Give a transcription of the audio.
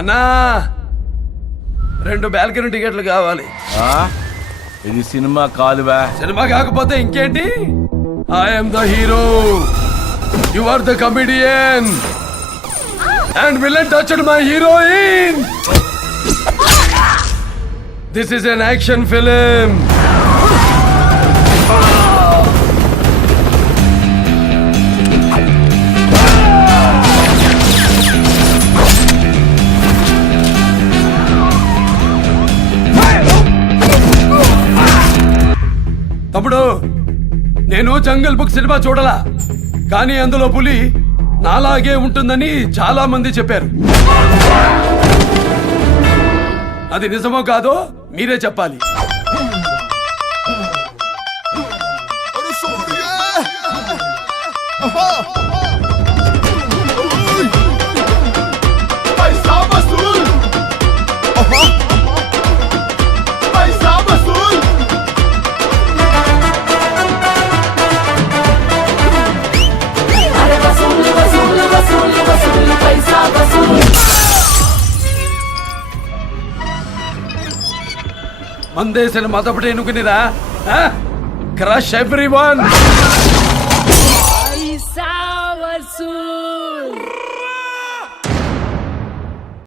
అన్నా 2 బాల్కనీ టికెట్లు కావాలి. ఇది సినిమా కాదువా? సినిమా కాకపోతే ఇంకేంటి? I'm the hero, you are the comedian and villain touched my heroine. This is an action film. తమ్ముడు, నేను జంగల్ బుక్ సినిమా చూడలా, కానీ అందులో పులి నాలాగే ఉంటుందని చాలా మంది చెప్పారు. అది నిజమో కాదో మీరే చెప్పాలి. మందేసిన మొదపటి ఎన్నుకునిరా, క్రష్ ఎవ్రీవన్. పైసా వసూల్.